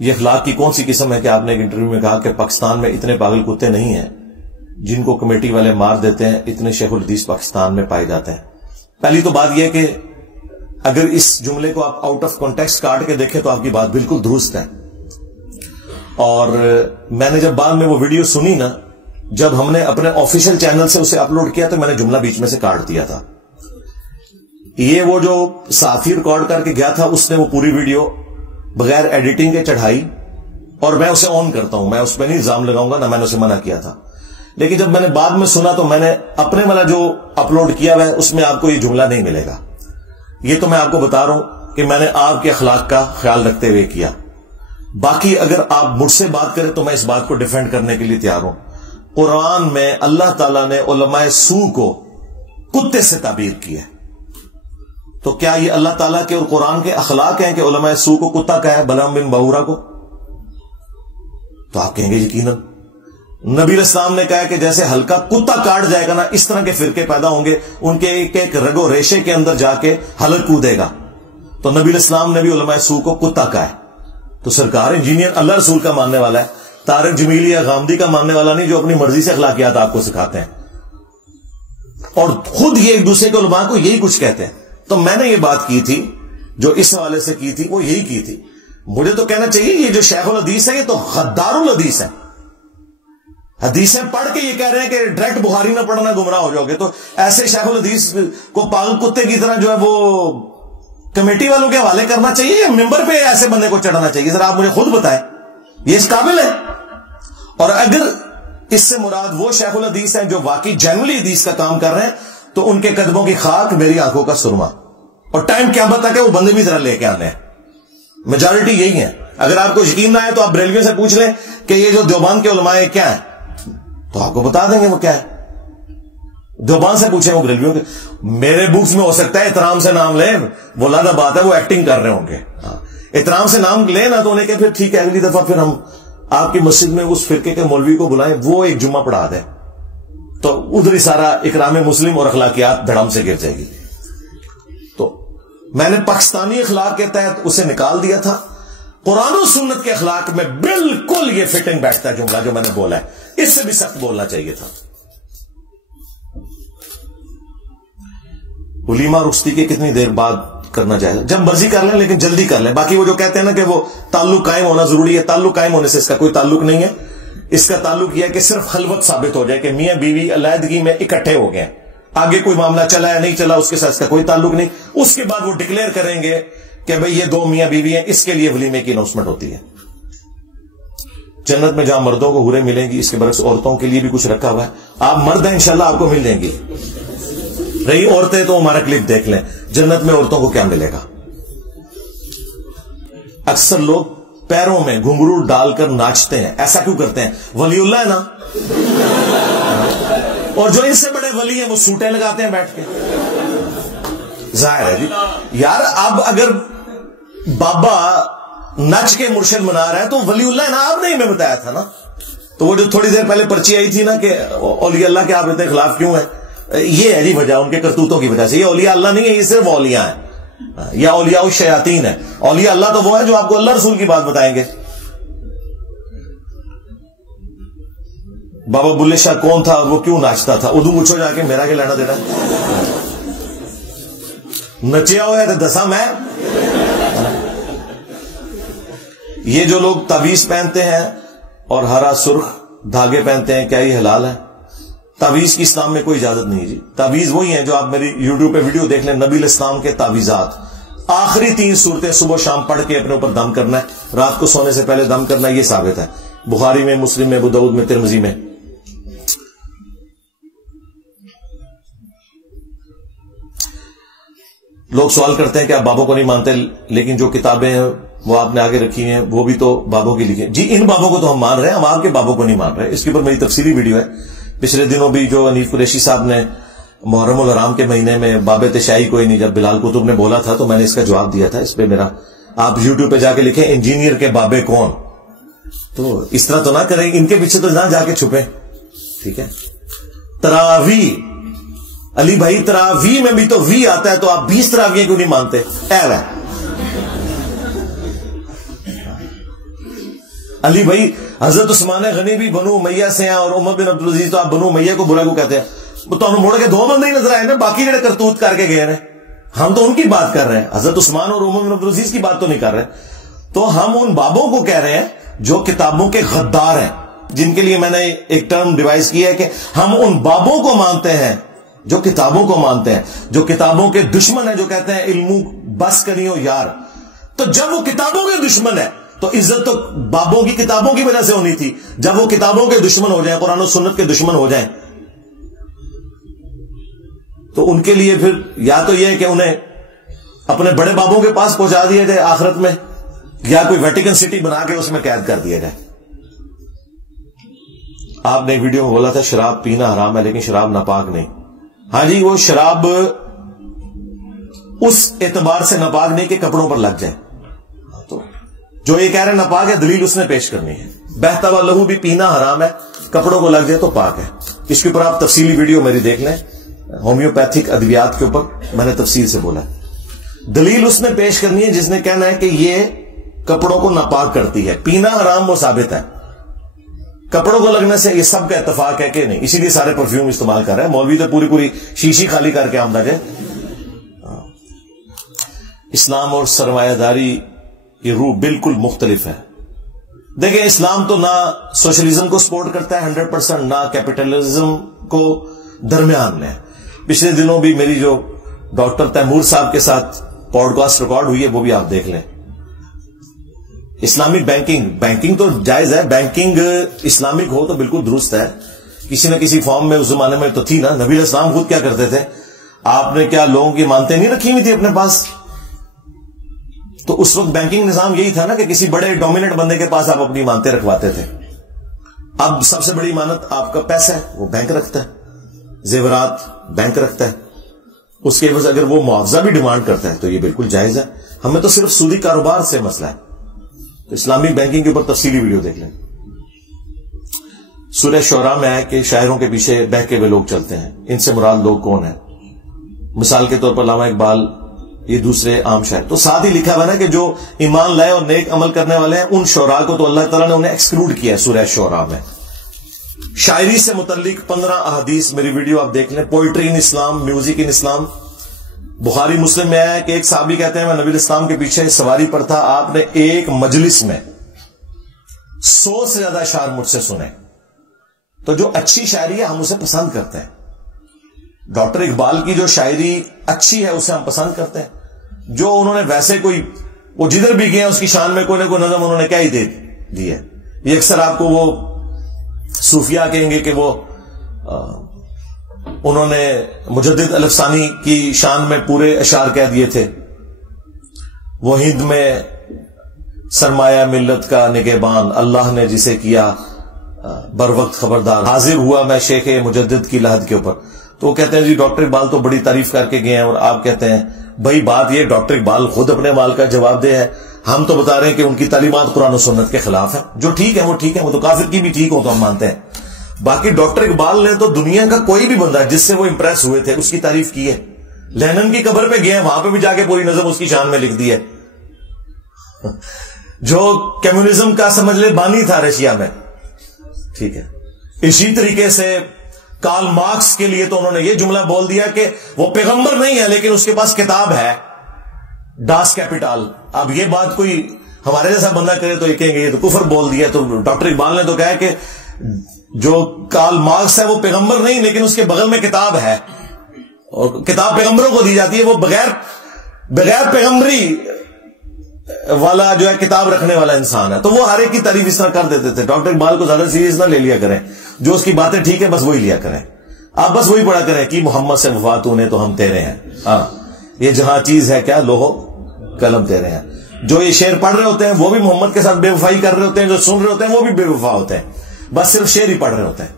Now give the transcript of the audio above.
یہ اخلاق کی کون سی قسم ہے کہ آپ نے ایک انٹرویو میں کہا کہ پاکستان میں اتنے پاگل کتے نہیں ہیں جن کو کمیٹی والے مار دیتے ہیں، اتنے شیخ الحدیث پاکستان میں پائے جاتے ہیں. پہلی تو بات یہ کہ اگر اس جملے کو آپ آؤٹ آف کانٹیکسٹ کاٹ کے دیکھیں تو آپ کی بات بالکل درست ہے. اور میں نے جب بعد میں وہ ویڈیو سنی نا، جب ہم نے اپنے آفیشیل چینل سے اسے اپلوڈ کیا تو میں نے جملہ بیچ میں سے کاٹ دیا تھا. یہ وہ جو صحافی ریکارڈ کر کے گیا تھا اس نے وہ پوری ویڈیو بغیر ایڈیٹنگ کے چڑھائی، اور میں اسے آن کرتا ہوں، میں اس پہ نہیں الزام لگاؤں گا، نہ میں نے اسے منع کیا تھا. لیکن جب میں نے بعد میں سنا تو میں نے اپنے والا جو اپلوڈ کیا ہوا ہے اس میں آپ کو یہ جملہ نہیں ملے گا. یہ تو میں آپ کو بتا رہا ہوں کہ میں نے آپ کے اخلاق کا خیال رکھتے ہوئے کیا. باقی اگر آپ مجھ سے بات کریں تو میں اس بات کو ڈیفینڈ کرنے کے لیے تیار ہوں. قرآن میں اللہ تعالیٰ نے علماء سو کو کتے سے تعبیر کی ہے، تو کیا یہ اللہ تعالیٰ کے اور قرآن کے اخلاق ہیں کہ علماء سو کو کتا کہا ہے بلعام بن باورا کو؟ تو آپ کہیں گے یقیناً. نبی علیہ السلام نے کہا کہ جیسے ہلکا کتا کاٹ جائے گا نا، اس طرح کے فرقے پیدا ہوں گے، ان کے ایک ایک رگ و ریشے کے اندر جا کے حلق کودے گا. تو نبی علیہ السلام نے بھی علماء سو کو کتا کہا ہے. تو سرکار انجینئر اللہ رسول کا ماننے والا ہے، طارق جمیلی یا غامدی کا ماننے والا نہیں جو اپنی مرضی سے اخلاقیات آپ کو سکھاتے ہیں، اور خود یہ ایک دوسرے کے علماء کو یہی کچھ کہتے ہیں. تو میں نے یہ بات کی تھی جو اس حوالے سے کی تھی وہ یہی کی تھی. مجھے تو کہنا چاہیے یہ جو شیخ الحدیث ہے یہ تو غدار الحدیث ہے. حدیثیں پڑھ کے یہ کہہ رہے ہیں کہ ڈائریکٹ بخاری نہ پڑھنا گمراہ ہو جاؤ گے. تو ایسے شیخ الحدیث کو پاگل کتے کی طرح جو ہے وہ کمیٹی والوں کے حوالے کرنا چاہیے یا ممبر پہ ایسے بندے کو چڑھانا چاہیے؟ ذرا آپ مجھے خود بتائیں، یہ اس قابل ہے؟ اور اگر اس سے مراد وہ شیخ الحدیث ہیں جو واقعی جنرلی حدیث کا کام کر رہے ہیں تو ان کے قدموں کی خاک میری آنکھوں کا سرما. اور ٹائم کیا بتا کہ وہ بندے بھی ذرا لے کے آنے ہیں. میجارٹی یہی ہے. اگر آپ کو یقین نہ ہے تو آپ بریلویوں سے پوچھ لیں کہ یہ جو دیوبند کے علماء ہیں کیا ہیں، تو آپ کو بتا دیں گے وہ کیا ہے. دیوبند سے پوچھیں وہ بریلویوں کے. میرے بکس میں ہو سکتا ہے احترام سے نام لیں، وہ لادہ بات ہے وہ ایکٹنگ کر رہے ہوں گے. احترام سے نام لیں نا تو انہیں کہ پھر ٹھیک ہے اگلی دفعہ پھر ہم آپ کی مسجد میں اس فرقے کے مولوی کو بلائیں، وہ ایک جمعہ پڑھا دیں، تو ادھر ہی سارا اکرام مسلم اور اخلاقیات دھڑم سے گر جائے گی. تو میں نے پاکستانی اخلاق کے تحت اسے نکال دیا تھا. قرآن و سنت کے اخلاق میں بالکل یہ فٹنگ بیٹھتا ہے جملہ جو میں نے بولا ہے، اس سے بھی سخت بولنا چاہیے تھا. ولیمہ رخصتی کے کتنی دیر بعد کرنا چاہیے؟ جب مرضی کر لیں لیکن جلدی کر لیں. باقی وہ جو کہتے ہیں نا کہ وہ تعلق قائم ہونا ضروری ہے، تعلق قائم ہونے سے اس کا کوئی تعلق نہیں ہے. اس کا تعلق یہ ہے کہ صرف خلوت ثابت ہو جائے کہ میاں بیوی علیحدگی میں اکٹھے ہو گئے، آگے کوئی معاملہ چلا ہے نہیں چلا اس کے ساتھ اس کا کوئی تعلق نہیں. اس کے بعد وہ ڈکلیئر کریں گے کہ بھئی یہ دو میاں بیوی ہیں، اس کے لیے ولیمے کی اناؤنسمنٹ ہوتی ہے. جنت میں جہاں مردوں کو حوریں ملیں گی، اس کے برعکس عورتوں کے لیے بھی کچھ رکھا ہوا ہے. آپ مرد ہیں انشاءاللہ آپ کو مل جائیں گی. رہی عورتیں تو ہمارا کلپ دیکھ لیں، جنت میں عورتوں کو کیا ملے گا. اکثر لوگ پیروں میں گھنگرو ڈال کر ناچتے ہیں، ایسا کیوں کرتے ہیں؟ ولی اللہ ہے نا. اور جو ان سے بڑے ولی ہیں وہ سوٹیں لگاتے ہیں بیٹھ کے. ظاہر ہے جی یار، اب اگر بابا نچ کے مرشد منا رہا ہے تو ولی اللہ ہے نا. آپ نے ہمیں بتایا تھا نا. تو وہ جو تھوڑی دیر پہلے پرچی آئی تھی نا کہ اولیاء اللہ کے آپ اتنے خلاف کیوں ہیں، یہ ہے جی وجہ ان کے کرتوتوں کی وجہ سے. یہ اولیاء اللہ نہیں ہے، یہ صرف اولیاء ہیں یا اولیاء الشیاطین ہے. اولیاء اللہ تو وہ ہے جو آپ کو اللہ رسول کی بات بتائیں گے. بابا بلے شاہ کون تھا اور وہ کیوں ناچتا تھا؟ اردو پوچھو جا کے، میرا کیا لینا دینا. نچیا ہوا ہے تو دسا میں. یہ جو لوگ تعویذ پہنتے ہیں اور ہرا سرخ دھاگے پہنتے ہیں، کیا یہ حلال ہے؟ تعویذ کی اسلام میں کوئی اجازت نہیں جی. تعویذ وہی ہیں جو آپ میری یوٹیوب پہ ویڈیو دیکھ لیں، نبی علیہ السلام کے تعویذات. آخری 3 صورتیں صبح شام پڑھ کے اپنے اوپر دم کرنا ہے، رات کو سونے سے پہلے دم کرنا ہے، یہ ثابت ہے بخاری میں، مسلم میں، ابو داؤد میں، ترمذی میں. لوگ سوال کرتے ہیں کہ آپ بابوں کو نہیں مانتے، لیکن جو کتابیں ہیں وہ آپ نے آگے رکھی ہیں وہ بھی تو بابوں کی لکھی ہیں. جی ان بابوں کو تو ہم مان رہے ہیں، ہم آپ کے بابوں کو نہیں مان رہے. اس کے اوپر میری تفصیلی ویڈیو ہے. پچھلے دنوں بھی جو انیف قریشی صاحب نے محرم الحرام کے مہینے میں باب تشیع کوئی نہیں جب بلال قطب نے بولا تھا تو میں نے اس کا جواب دیا تھا. اس پہ میرا آپ یوٹیوب پہ جا کے لکھیں انجینئر کے بابے کون. تو اس طرح تو نہ کریں، ان کے پیچھے تو نہ جا کے چھپیں. ٹھیک ہے. تراوی علی بھائی، تراوی میں بھی تو وی آتا ہے، تو آپ 20 تراوییں کیوں نہیں مانتے؟ علی بھائی حضرت عثمان غنی بھی بنو امیہ سے ہیں اور عمر بن عبدالعزیز تو آپ بنو امیہ کو برا کو کہتے ہیں. تو مڑ کے دو بندے ہی نظر آئے نا, باقی جڑے کرتوت کر کے گئے نا, ہم تو ان کی بات کر رہے ہیں, حضرت عثمان اور عمر بن عبدالعزیز کی بات تو نہیں کر رہے. تو ہم ان بابوں کو کہہ رہے ہیں جو کتابوں کے غدار ہیں, جن کے لیے میں نے ایک ٹرم ڈیوائز کیا ہے کہ ہم ان بابوں کو مانتے ہیں جو کتابوں کو مانتے ہیں, جو کتابوں کے دشمن ہیں, جو کہتے ہیں علمو بس کریو یار. تو جب وہ کتابوں کے دشمن ہے تو عزت تو بابوں کی کتابوں کی وجہ سے ہونی تھی. جب وہ کتابوں کے دشمن ہو جائیں, قرآن و سنت کے دشمن ہو جائیں, تو ان کے لیے پھر یا تو یہ ہے کہ انہیں اپنے بڑے بابوں کے پاس پہنچا دیا جائے آخرت میں, یا کوئی ویٹیکن سٹی بنا کے اس میں قید کر دیا جائے. آپ نے ایک ویڈیو میں بولا تھا شراب پینا حرام ہے لیکن شراب ناپاک نہیں. ہاں جی, وہ شراب اس اعتبار سے ناپاک نہیں کہ کپڑوں پر لگ جائے. تو جو یہ کہہ رہے ہیں ناپاک ہے, دلیل اس نے پیش کرنی ہے. بہتا ہوا لہو بھی پینا حرام ہے, کپڑوں کو لگ جائے تو پاک ہے. اس کے اوپر آپ تفصیلی ویڈیو میری دیکھ لیں, ہومیوپیتھک ادویات کے اوپر میں نے تفصیل سے بولا. دلیل اس نے پیش کرنی ہے جس نے کہنا ہے کہ یہ کپڑوں کو ناپاک کرتی ہے. پینا حرام وہ ثابت ہے, کپڑوں کو لگنے سے یہ سب کا اتفاق ہے کہ نہیں, اسی لیے سارے پرفیوم استعمال کر رہے ہیں. مولوی تو پوری شیشی خالی کر کے آمدہ جائے. اسلام اور سرمایہ داری کی روح بالکل مختلف ہے. دیکھیں, اسلام تو نہ سوشلزم کو سپورٹ کرتا ہے 100%, نہ کیپٹلزم کو, درمیان میں. پچھلے دنوں بھی میری جو ڈاکٹر تیمور صاحب کے ساتھ پوڈ کاسٹ ریکارڈ ہوئی ہے, وہ بھی آپ دیکھ لیں. اسلامک بینکنگ تو جائز ہے, بینکنگ اسلامک ہو تو بالکل درست ہے. کسی نہ کسی فارم میں اس زمانے میں تو تھی نا. نبی علیہ السلام خود کیا کرتے تھے, آپ نے کیا لوگوں کی مانتے نہیں رکھی ہوئی تھی اپنے پاس؟ تو اس وقت بینکنگ نظام یہی تھا نا کہ کسی بڑے ڈومیننٹ بندے کے پاس آپ اپنی مانتے رکھواتے تھے. اب سب سے بڑی امانت آپ کا پیسہ ہے, وہ بینک رکھتا ہے. زیورات بینک رکھتا ہے. اس کے عوض اگر وہ معاوضہ بھی ڈیمانڈ کرتا ہے تو یہ بالکل جائز ہے. ہمیں تو صرف سودی کاروبار سے مسئلہ ہے. تو اسلامک بینکنگ کے اوپر تفصیلی ویڈیو دیکھ لیں. سورہ شعراء میں ہے کہ شاعروں کے پیچھے بہکے ہوئے لوگ چلتے ہیں. ان سے مراد لوگ کون ہیں؟ مثال کے طور پر علامہ اقبال, یہ دوسرے عام شاعر. تو ساتھ ہی لکھا ہوا نا کہ جو ایمان لائے اور نیک عمل کرنے والے ہیں, ان شعراء کو تو اللہ تعالیٰ نے انہیں ایکسکلوڈ کیا ہے سورہ شعراء میں. شاعری سے متعلق 15 احادیث, میری ویڈیو آپ دیکھ لیں. پوئٹری ان اسلام, میوزک ان اسلام. بخاری مسلم میں آیا کہ ایک صحابی کہتے ہیں میں نبی اسلام کے پیچھے سواری پر تھا, آپ نے ایک مجلس میں 100 سے زیادہ اشعار مجھ سے سنے. تو جو اچھی شاعری ہے ہم اسے پسند کرتے ہیں. ڈاکٹر اقبال کی جو شاعری اچھی ہے اسے ہم پسند کرتے ہیں. جو انہوں نے ویسے کوئی, وہ جدھر بھی گئے اس کی شان میں کوئی نہ کوئی نظم انہوں نے کیا ہی دے دی ہے. یہ اکثر آپ کو وہ صوفیاء کہیں گے کہ وہ انہوں نے مجدد الفسانی کی شان میں پورے اشعار کہہ دیے تھے. وہ ہند میں سرمایہ ملت کا نگہبان, اللہ نے جسے کیا بر وقت خبردار, حاضر ہوا میں شیخ مجدد کی لحد کے اوپر. تو وہ کہتے ہیں جی ڈاکٹر اقبال تو بڑی تعریف کر کے گئے ہیں, اور آپ کہتے ہیں بھائی بات یہ ڈاکٹر اقبال خود اپنے مال کا جواب دے ہے, ہم تو بتا رہے ہیں کہ ان کی تعلیمات قرآن و سنت کے خلاف ہیں. جو ٹھیک ہے وہ ٹھیک ہے, وہ تو کافر کی بھی ٹھیک ہو تو ہم مانتے ہیں. باقی ڈاکٹر اقبال نے تو دنیا کا کوئی بھی بندہ جس سے وہ امپریس ہوئے تھے اس کی تعریف کی ہے. لینن کی قبر پہ گئے ہیں, وہاں پہ بھی جا کے پوری نظم اس کی شان میں لکھ دی ہے. جو کمیونزم کا سمجھ لے بانی تھا رشیا میں, ٹھیک ہے. اسی طریقے سے کارل مارکس کے لیے تو انہوں نے یہ جملہ بول دیا کہ وہ پیغمبر نہیں ہے لیکن اس کے پاس کتاب ہے, ڈاس کیپیٹال. اب یہ بات کوئی ہمارے جیسا بندہ کرے تو یہ کہیں گے یہ تو کفر بول دیا. تو ڈاکٹر اقبال نے تو کہا کہ جو کارل مارکس ہے وہ پیغمبر نہیں لیکن اس کے بغل میں کتاب ہے, اور کتاب پیغمبروں کو دی جاتی ہے. وہ بغیر پیغمبری والا جو ہے کتاب رکھنے والا انسان ہے. تو وہ ہر ایک کی تعریف اس طرح کر دیتے تھے. ڈاکٹر اقبال کو زیادہ سیریس نہ لے لیا کریں, جو اس کی باتیں ٹھیک ہے بس وہی لیا کریں. آپ بس وہی پڑھا کریں کہ محمد سے وفات نے تو ہم تیرے ہیں, ہاں یہ جہاں چیز ہے کیا لوہو قلم تیرے ہیں. جو یہ شعر پڑھ رہے ہوتے ہیں وہ بھی محمد کے ساتھ بے وفائی کر رہے ہوتے ہیں, جو سن رہے ہوتے ہیں وہ بھی بے وفا ہوتے ہیں, بس صرف شعر ہی پڑھ رہے ہوتے ہیں.